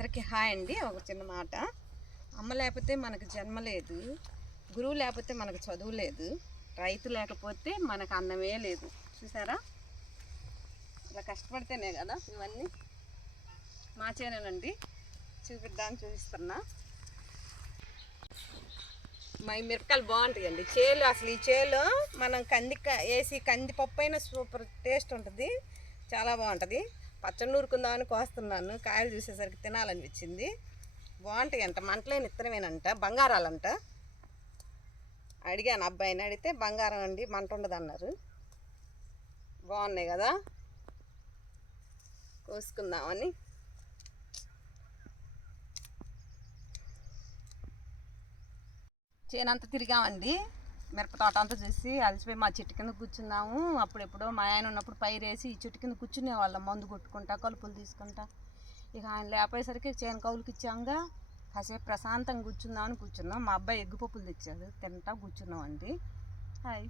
అందరికీ హాయ్ అండి. ఒక చిన్న మాట, అమ్మ లేకపోతే మనకు జన్మ లేదు, గురువు లేకపోతే మనకు చదువు లేదు, రైతు లేకపోతే మనకు అన్నమే లేదు. చూసారా, ఇలా కష్టపడితేనే కదా ఇవన్నీ. మా చేనేనండి, చూపిస్తున్నా. మా మిరపకాయలు బాగుంటాయండి. చేలు అసలు ఈ చేలు మనం కందిపప్పు అయినా సూపర్ టేస్ట్ ఉంటుంది, చాలా బాగుంటుంది. పచ్చడి నూరుకుందామని కోస్తున్నాను, కాయలు చూసేసరికి తినాలనిపించింది. బాగుంటాయి అంట, మంటలేని ఇత్తనమేనంట, బంగారాలంట. అడిగాను అబ్బాయిని, అడిగితే బంగారం అండి, మంట ఉండదు అన్నారు. బాగున్నాయి కదా, కోసుకుందామని. చేనంతా తిరిగామండి, మిరప తోట అంతా చూసి అలసిపోయి మా చెట్టు కింద కూర్చున్నాము. అప్పుడెప్పుడో మా ఆయన ఉన్నప్పుడు పైరేసి ఈ చెట్టు కింద కూర్చునే వాళ్ళం, మందు కొట్టుకుంటా కలుపులు తీసుకుంటా. ఇక ఆయన లేపేసరికి చేను కౌలుకి ఇచ్చాంగా, కాసేపు ప్రశాంతంగా కూర్చుందామని కూర్చున్నాం. మా అబ్బాయి ఎగ్గు పప్పులు తెచ్చాడు, తింటా కూర్చున్నాం అండి. హాయ్.